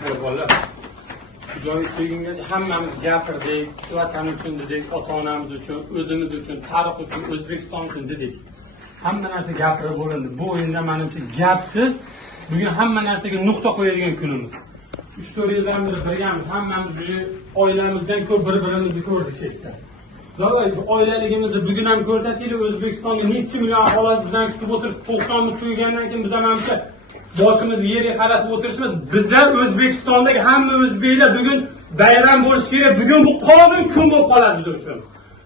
Bola. Joy kelgungacha hammamiz gapirdik, vatan uchun dedik, ota-onamiz uchun, o'zimiz uchun, tarix uchun, O'zbekiston uchun dedik. Hamma narsa gapirib bo'lindi. Bu o'yinda menimcha gapsiz bugun hamma narsaga nuqta qo'yadigan kunimiz. 3-4 yildan beri birgamiz, hammamiz oilamizdan ko'p bir-birimizni ko'rdik yerda. Davay, oilaligimizni bugun ham ko'rsataylik. O'zbekistonda necha million aholi bizdan kutib o'tirib, 90 ming to'ygandan keyin biz menimcha boshimizni yerga qaratib o'tirishimiz. Bizlar O'zbekistondagi hamma o'zbeklar bugun bayram bo'lishi kerak. Bugun bu qonun kun bo'lib qoladi biz uchun.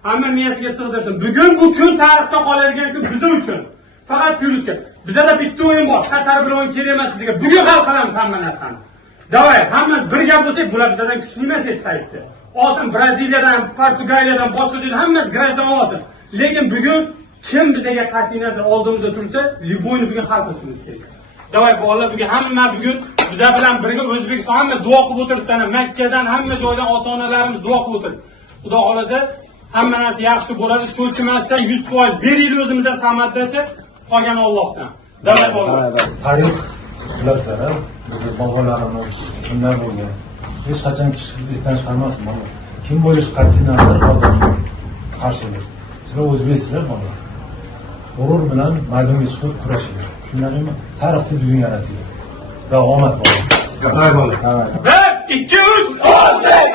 Hamma miyasiga sig'dirsin. Bugun bu kun tarixda qoladigan kun biz uchun. Faqat plyusga. Bizda bitta o'yin bor. Qatar bilan o'yin kerak emas bizga. Bugun hal qilamiz hamma narsani. Davay, hamma birga bo'lsak, bular bizdan kuchli emas hech qaysi. Olsin Braziliyadan, Portugaliyadan, boshqa joydan hammasi grajdan olsin. Lekin bugun kim bizga qat'iy nazar oldimizda tursa, Liboyni bugun hal qilishimiz kerak. Davay bolalar, bugun hamma bugun bizlar bilan birga O'zbekiston hamma duo qilib o'tiribdi. Makkadan hamma joydan ota-onalarimiz duo qilib o'tiribdi. Xudo xolasa hamma narsa yaxshi bo'ladi. Ko'chmasdan 100% beraylik o'zimizdan samaddachi, qolgani Allohdan. Davay bolalar. Tarix bilasizlar, bizni bobolarimiz kimlar bo'lgan. Hech qachon esdan chiqarmasin bola. Kim bo'lish qat'iy nazar hozir qarshilik. Sizlar o'zbeksizlar bola. G'urur bilan maydonga chiqib kurashinglar. Tushunarlimi? Tarixni bugun yarataylik. Va omad bola. Davay bola. 1, 2, 3, O'zbek!